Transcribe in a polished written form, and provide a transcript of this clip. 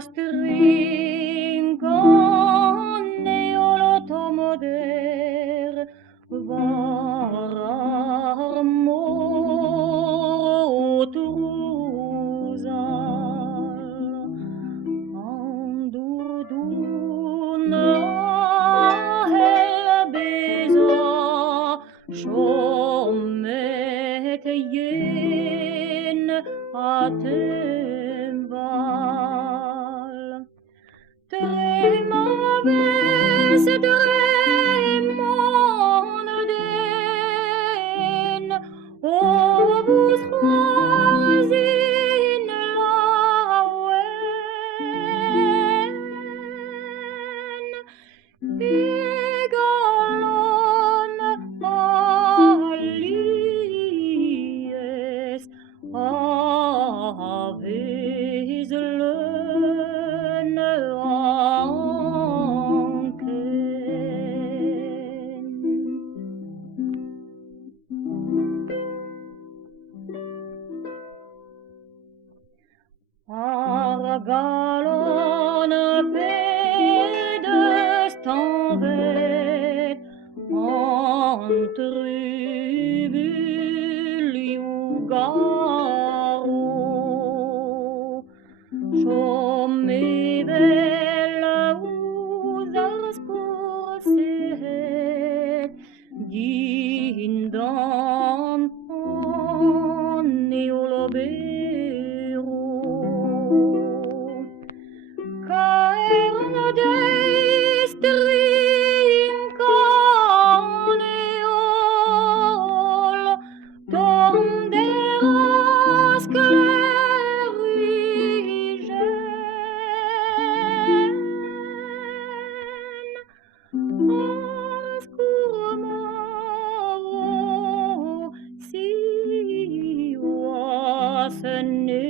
stringone olotomoder var motruzal andurdun helbeza shomet yen atem val tremaves dremon den obus chorzin lawen egalon alies aves lön anken. Argalon pedestanvet antribuliugaro shomevel uzas kurset gindan neolobero caerno destrin caneol torderas clerigen ascurmao si wasne